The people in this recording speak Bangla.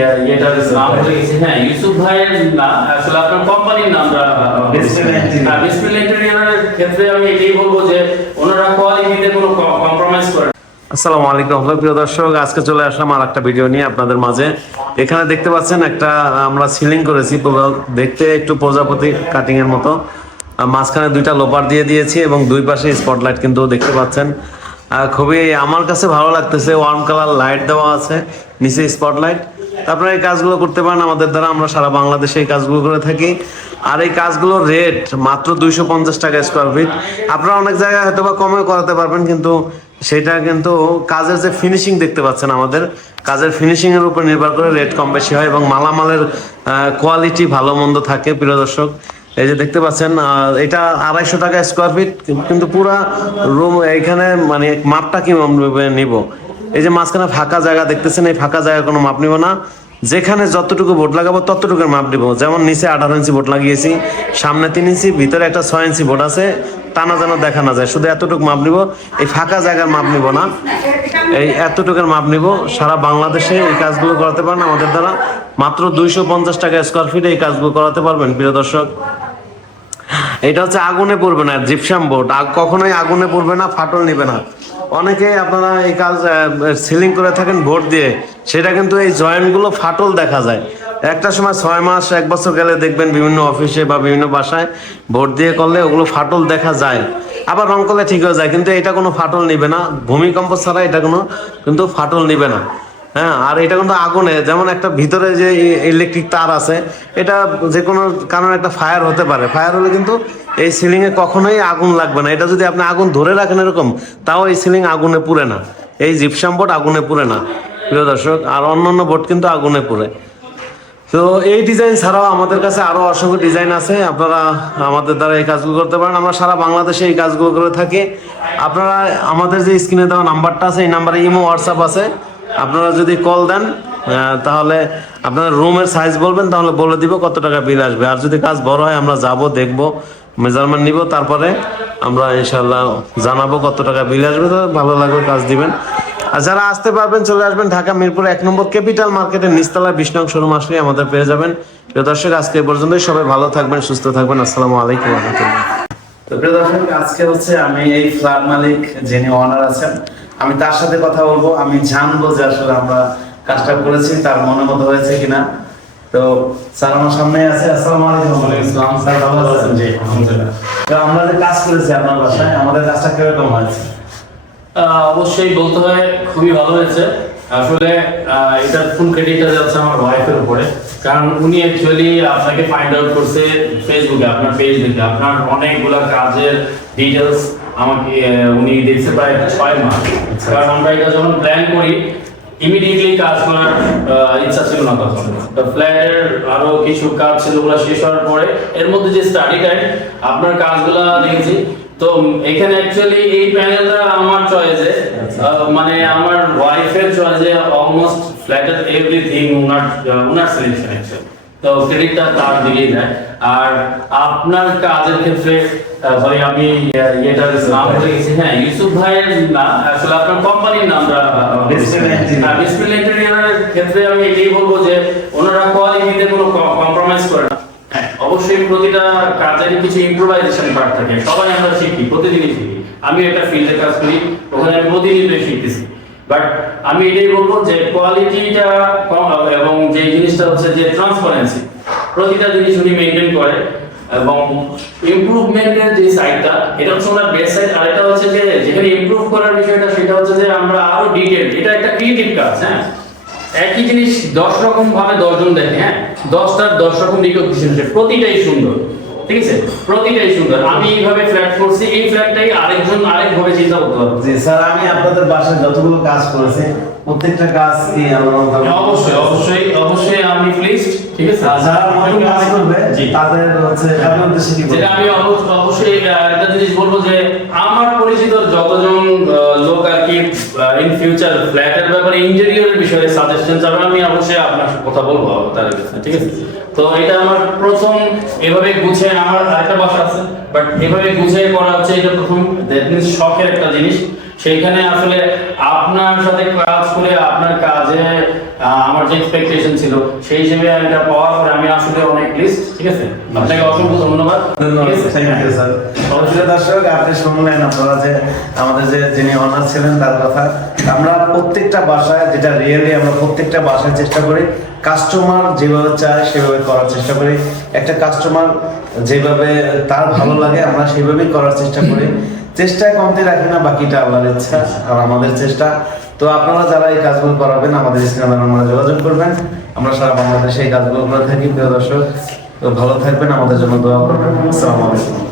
এটা নাম হ্যাঁ ইউসুফ ভাইয়ের না আসলে আপনার কোম্পানির নামটা Display Engineer। ডিসপ্লে ইঞ্জিনিয়ারের ক্ষেত্রে আমি এটাই বলব যে ওনারা কোয়ালিটিতে কোনো কম্প্রোমাইজ করে আসসালামু আলাইকুম হ্যালো প্রিয় দর্শক। আজকে চলে আসলাম আর একটা ভিডিও নিয়ে আপনাদের মাঝে। এখানে দেখতে পাচ্ছেন একটা আমরা সিলিং করেছি দেখতে একটু প্রজাপতি কাটিং এর মতো। মাঝখানে দুইটা লোপার দিয়ে দিয়েছি এবং দুই পাশে স্পটলাইট কিন্তু দেখতে পাচ্ছেন। আর খুবই আমার কাছে ভালো লাগতেছে ওয়ার্ম কালার লাইট দেওয়া আছে নিচে স্পটলাইট তারপরে এই কাজগুলো করতে পারেন। আমাদের দ্বারা আমরা সারা বাংলাদেশে এই কাজগুলো করে থাকি। আর এই কাজগুলোর রেট মাত্র দুইশো পঞ্চাশ টাকা স্কোয়ার ফিট আপনারা অনেক জায়গায় হয়তো বা কমেও করাতে পারবেন, কিন্তু সেটা কিন্তু কাজের যে ফিনিশিং দেখতে পাচ্ছেন আমাদের, কাজের ফিনিশিং এর উপর নির্ভর করে রেট কম বেশি হয় এবং মালামালের কোয়ালিটি ভালো মন্দ থাকে, প্রিয় দর্শক। এই যে দেখতে পাচ্ছেন এটা আড়াইশো টাকা স্কোয়ার ফিট কিন্তু পুরা রুম এইখানে মানে মাপটা কি নিব? এই যে মাঝখানে ফাঁকা জায়গা দেখতেছেন, এই ফাঁকা জায়গা কোনো মাপ নিব না। যেখানে যতটুকু বোট লাগাবো, ততটুকুর মাপ দিব যেমন নিচে আঠারো ইঞ্চি বোট লাগিয়েছি, সামনে তিন ইঞ্চি, ভিতরে একটা ছয় ইঞ্চি বোট আছে টানা যেন দেখা না যায়। শুধু এতটুকু মাপ নিব, এই ফাঁকা জায়গার মাপ নিব না। এই এতটুকুর মাপ নিব, সারা বাংলাদেশে এই কাজগুলো করাতে পারেন আমাদের দ্বারা। মাত্র দুইশো পঞ্চাশ টাকা স্কোয়ার ফিটে এই কাজগুলো করাতে পারবেন, প্রিয় দর্শক। এটা হচ্ছে আগুনে পড়বে না জিপসাম বোর্ড কখনোই আগুনে পড়বে না, ফাটল নিবে না। অনেকে আপনারা এই কাজ সিলিং করে থাকেন ভোট দিয়ে, সেটা কিন্তু এই জয়েন্টগুলো ফাটল দেখা যায়। একটা সময় ছয় মাস, এক বছর গেলে দেখবেন বিভিন্ন অফিসে বা বিভিন্ন বাসায় ভোট দিয়ে করলে ওগুলো ফাটল দেখা যায়। আবার রং করলে ঠিক হয়ে যায়, কিন্তু এটা কোনো ফাটল নিবে না। ভূমিকম্প ছাড়া এটা কোনো কিন্তু ফাটল নিবে না। হ্যাঁ আর এটা কিন্তু আগুনে, যেমন একটা ভিতরে যে ইলেকট্রিক তার আছে, এটা যে কোনো কারণে একটা ফায়ার হতে পারে। ফায়ার হলে কিন্তু এই সিলিংয়ে কখনোই আগুন লাগবে না। এটা যদি আপনি আগুন ধরে রাখেন এরকম, তাও এই সিলিং আগুনে পুড়ে না। এই জিপসাম বোর্ড আগুনে পুড়ে না। প্রিয় দর্শক, আর অন্যান্য বোর্ড কিন্তু আগুনে পুড়ে। তো এই ডিজাইন ছাড়াও আমাদের কাছে আরও অসংখ্য ডিজাইন আছে। আপনারা আমাদের দ্বারা এই কাজগুলো করতে পারেন। আমরা সারা বাংলাদেশে এই কাজগুলো করে থাকি। আপনারা আমাদের যে স্ক্রিনে দেওয়া নাম্বারটা আছে, এই নাম্বারে ইমো হোয়াটসঅ্যাপ আছে। আপনারা যদি কল দেন তাহলে আপনার রুমের সাইজ বলবেন, তাহলে বলে দিব কত টাকা বিল আসবে। আর যদি কাজ বড় হয়, আমরা যাব, দেখব মেজারমেন্ট নিব, তারপরে আমরা ইনশাল্লাহ জানাব কত টাকা বিল আসবে, তো ভালো লাগবে কাজ দিবেন। আর যারা আসতে পারবেন, চলে আসবেন ঢাকা মিরপুর এক নম্বর ক্যাপিটাল মার্কেটের নিচতলা বিশ নং শোরুম আসলে আমাদের পেয়ে যাবেন। প্রিয় দর্শক, আজকে এই পর্যন্তই। সবাই ভালো থাকবেন, সুস্থ থাকবেন। আসসালামু আলাইকুম তো প্রিয় দর্শক, আজকে হচ্ছে আমি এই ফ্ল্যাট মালিক যিনি ওনার আছেন আমি তার সাথে কথা বলব আমি জানব যে আসলে আমরা কাজটা করেছি তার মনে মতো হয়েছে কিনা। তো স্যার আমার সামনে আছে আসসালামু আলাইকুম। ইসলাম স্যার ভালো আছেন? জি আলহামদুলিল্লাহ। তো আমরা যে কাজ করেছি আপনার বাসায় আমাদের কাজটা কীরকম হয়েছে? অবশ্যই বলতে হয় খুবই ভালো হয়েছে। আসলে এটার ফুল ক্রেডিটটা যাচ্ছে আমার ওয়াইফের উপরে। কারণ উনি অ্যাকচুয়ালি আপনাকে ফাইন্ড আউট করছে ফেসবুকে আপনার পেজ দেখে। আপনার অনেকগুলো কাজের ডিটেলস আমাকে উনি দেখছে প্রায় ছয় মাস। কারণ আমরা এটা যখন প্ল্যান করি ইমিডিয়েটলি কাজ করার ইচ্ছা ছিল না তখন। তো ফ্ল্যাটের আরও কিছু কাজ ছিল ওগুলো শেষ হওয়ার পরে এর মধ্যে যে স্টাডি টাইম আপনার কাজগুলো দেখেছি। তো এখানে অ্যাকচুয়ালি এই প্যানেলটা আমার চয়েসে মানে আমার ওয়াইফের চয়েসে অলমোস্ট ফ্ল্যাটের এভরিথিং ওনার ওনার সিলেকশন অ্যাকচুয়ালি তো ক্রেডিটটা তার দিকেই আর আপনার কাজের ক্ষেত্রে সরি আমি এটার নাম গেছি হ্যাঁ ইউসুফ ভাইয়ের না আসলে আপনার কোম্পানির নামটা ডিসপ্লে ক্ষেত্রে আমি এটাই বলব যে ওনারা কোয়ালিটিতে কোনো কম্প্রোমাইজ করে না। হ্যাঁ। অবশ্যই প্রতিটা কাজের কিছু ইম্প্রোভাইজেশন পার্ট থাকে। সবাই আমরা শিখি প্রতিদিনই শিখি। আমি একটা ফিল্ডে কাজ করি ওখানে আমি প্রতিনিয়ত শিখতেছি। বাট আমি এটাই বলব যে কোয়ালিটিটা কম এবং যে জিনিসটা হচ্ছে যে ট্রান্সপারেন্সি প্রতিটা জিনিস উনি মেনটেন করে এবং ইমপ্রুভমেন্টের যে সাইডটা এটা হচ্ছে ওনার বেস্ট সাইড আর এটা হচ্ছে যে যেখানে ইমপ্রুভ করার বিষয়টা সেটা হচ্ছে যে আমরা আরও ডিটেল এটা একটা ক্রিয়েটিভ কাজ হ্যাঁ? একই জিনিস দশ রকম ভাবে দশজন দেখে হ্যাঁ? দশটার দশ রকম রিকগনিশন প্রতিটাই সুন্দর, ঠিক আছে? প্রতিটাই সুন্দর। আমি এইভাবে ফ্ল্যাট করছি এই ফ্ল্যাটটাই আরেকজন আরেক ভাবে চিন্তা করতে পারবে। জি স্যার আমি আপনাদের বাসায় যতগুলো কাজ করেছি প্রত্যেকটা কাজ কি আমার অবশ্যই অবশ্যই অবশ্যই আমি প্লিজড ঠিক আছে? যারা নতুন কাজ করবে তাদের হচ্ছে তাদের উদ্দেশ্যে কি যেটা আমি অবশ্যই একটা জিনিস বলব যে আমার পরিচিত যতজন কি ইন ফিউচার ফ্ল্যাটের ব্যাপারে ইন্টেরিয়রের বিষয়ে সাজেশন চাবেন আমি অবশ্যই আপনার কথা বলব তার ঠিক আছে? তো এটা আমার প্রথম, এভাবে গুছিয়ে আমার একটা বাসা আছে বাট এভাবে গুছিয়ে করা হচ্ছে, এটা প্রথম দ্যাট মিনস শখের একটা জিনিস। সেইখানে আসলে আপনার সাথে কাজ করে আপনার কাজে আমার যে এক্সপেকটেশন ছিল সেই হিসেবে এটা পাওয়ার পরে আমি আসলে অনেক লিস্ট ঠিক আছে? আপনাকে অসংখ্য ধন্যবাদ। দর্শক আপনি শুনলেন আপনারা যে আমাদের যে যিনি অনার ছিলেন তার কথা। আমরা প্রত্যেকটা বাসায় যেটা রিয়েলি আমরা প্রত্যেকটা বাসায় চেষ্টা করি কাস্টমার যেভাবে চায় সেভাবে করার চেষ্টা করি। একটা কাস্টমার যেভাবে তার ভালো লাগে আমরা সেভাবেই করার চেষ্টা করি। চেষ্টায় কমতে রাখি না, বাকিটা আল্লাহর ইচ্ছা আর আমাদের চেষ্টা। তো আপনারা যারা এই কাজগুলো করাবেন, আমাদের স্ক্রিনে আমরা যোগাযোগ করবেন। আমরা সারা বাংলাদেশে এই কাজগুলো করে থাকি, প্রিয় দর্শক। তো ভালো থাকবেন, আমাদের জন্য দোয়া করবেন। আসসালামু আলাইকুম।